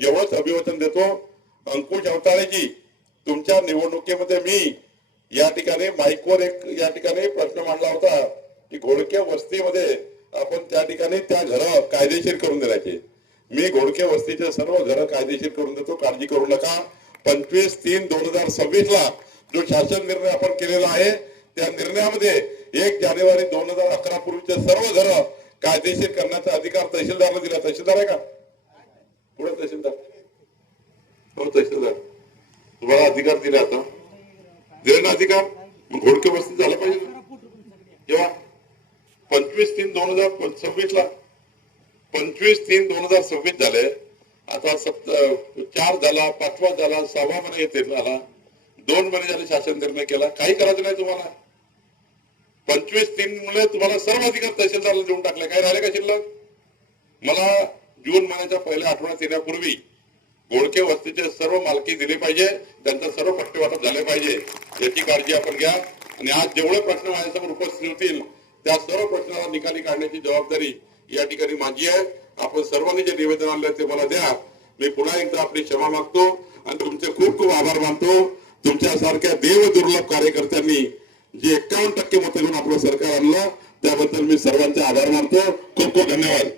एवढंच अभिवादन देतो. अंकुश अवताळेजी, तुमच्या निवडणुकीमध्ये मी या ठिकाणी माईकवर एक या ठिकाणी प्रश्न मांडला होता की घोडके वस्तीमध्ये आपण त्या ठिकाणी त्या घरं कायदेशीर करून देण्याचे. मी घोडके वस्तीचे सर्व घरं कायदेशीर करून देतो, काळजी करू नका. 25/3/2026 ला जो शासन निर्णय आपण केलेला आहे त्या निर्णयामध्ये 1 जानेवारी 2011 पूर्वीचे सर्व घरं कायदेशीर करण्याचा अधिकार तहसीलदारला दिला. तहसीलदार आहे का पुढे? तहसीलदार हो, तहसीलदार तुम्हाला अधिकार दिले. आता दिले ना अधिकार, मग घोडके वस्ती झालं पाहिजे जेव्हा 25/3/2026 ला 25/3/2026 झाले. आता 4 झाला, 5वा झाला, 6वा महिना येते झाला, 2 महिने झाले शासन निर्णय केला. काही करायचं नाही तुम्हाला. 25/3 मुळे तुम्हाला सर्व अधिकार तहसीलदारला देऊन टाकले. काय राहिले का शिल्लक? मला जून महिन्याच्या पहिल्या आठवड्यात येण्यापूर्वी घोडके वस्तीचे सर्व मालकी दिली पाहिजे, त्यांचं सर्व पट्टे वाटप झाले पाहिजे, याची काळजी आपण घ्या. आणि आज जेवढे प्रश्न माझ्यासमोर उपस्थित होतील त्या सर्व प्रश्नाला निकाली काढण्याची जबाबदारी या ठिकाणी माझी आहे. आपण सर्वांनी जे निवेदन आणलं ते मला द्या. मी पुन्हा एकदा आपली क्षमा मागतो आणि तुमचे खूप खूप आभार मानतो. तुमच्यासारख्या देवदुर्लभ कार्यकर्त्यांनी जे 51% मतं घेऊन आपलं सरकार आणलं त्याबद्दल मी सर्वांचे आभार मानतो. खूप खूप धन्यवाद.